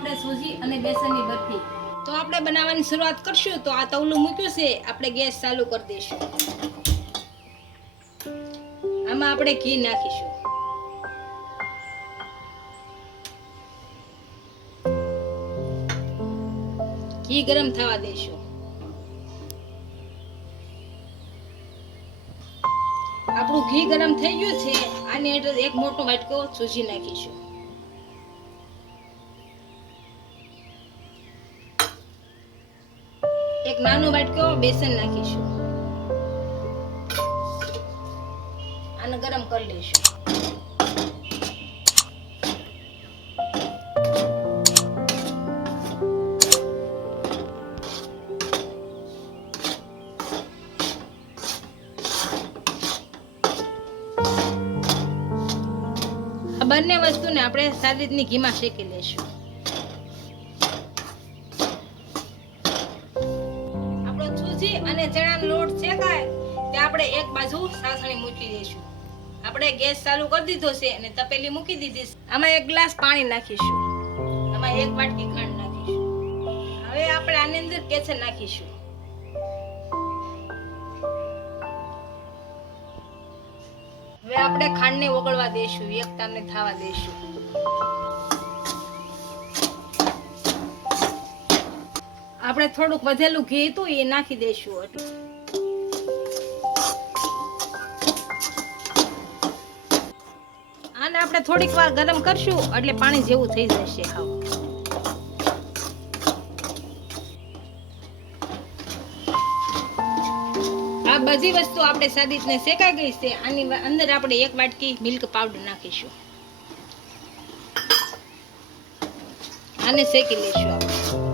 આપણે સૂજી અને બેસનની બરફી. તો આપણે બનાવવાની શરૂઆત કરશું, તો આ તવલું મૂક્યું છે, આપણે ગેસ ચાલુ કરી દઈશું. આમાં આપણે ઘી નાખીશું. ઘી ગરમ થવા દઈશું. આપણું ઘી ગરમ થઈ ગયું છે, આની અંદર એક મોટો વાટકો સૂજી નાખીશું. એક નાનો વાટકો બેસન નાખીશું. આને ગરમ કરી લઈશું. બંને વસ્તુને આપણે સારી ઘીમાં શેકી લઈશું. સૂજી અને ચણાનો લોટ શેકાય તે આપણે એક બાજુ સાસણી મૂકી દઈશું. આપણે ગેસ ચાલુ કરી દીધો છે અને તપેલી મૂકી દીધી છે. આમાં એક ગ્લાસ પાણી નાખીશું. આમાં એક વાટકી ખાંડ નાખીશું. હવે આપણે આની અંદર કેસર નાખીશું. હવે આપણે ખાંડને ઓગળવા દઈશું એક તારને થવા દઈશું. થોડુંક વધેલું ઘી હતું એ નાખી દઈશું એટલું આને આપણે થોડીક વાર ગરમ કરશું, એટલે પાણી જેવું થઈ જશે હા આ બધી વસ્તુ આપણે રીતને શેકાઈ ગઈ છે, આની અંદર આપણે એક વાટકી મિલ્ક પાવડર નાખીશું. આને શેકી લઈશું આપણે.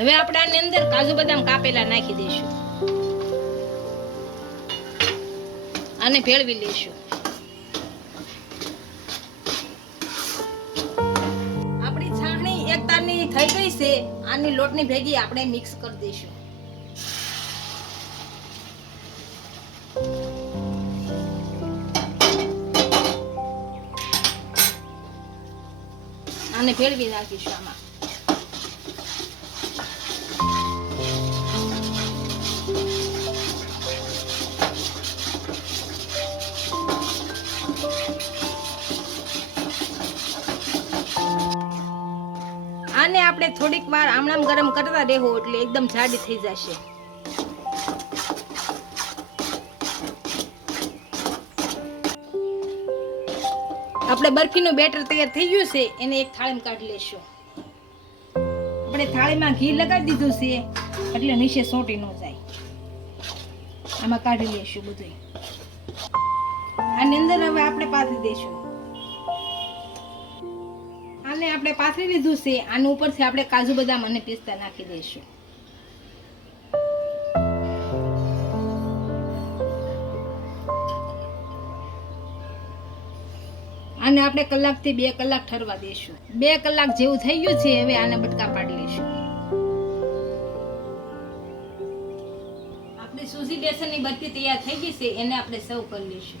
હવે આપણે આની અંદર કાજુ બદામ કાપેલા નાખી દઈશું. આને ભેળવી લઈશું. આપણી છાણી એક તારની થઈ ગઈ છે. આની લોટની ભેગી આપણે મિક્સ કરી દઈશું. આને ભેળવી નાખીશું આમાં. આને આપણે થોડીક વાર આમણામ ગરમ કરતા રહેવું એટલે એકદમ જાડી થઈ જશે. આપણે બરફીનું બેટર તૈયાર થઈ ગયું છે, એને એક થાળીમાં કાઢી લેશું. આપણે થાળીમાં ઘી લગાવી દીધું છે, એટલે નીચે સોટી ન જાય. આમાં કાઢી લેશું બધું આની અંદર હવે આપણે પાથરી દઈશું. આને આપણે પાથરી લીધું છે, આની ઉપરથી આપણે કાજુ બદામ અને પિસ્તા નાખી દઈશું. આને આપણે કલાકથી બે કલાક ઠરવા દઈશું. બે કલાક જેવું થઈ ગયું છે, હવે આને બટકા પાડી લઈશું. આપણી સૂજી બેસનની બરફી તૈયાર થઈ ગઈ છે, એને આપણે સર્વ કરી લઈશું.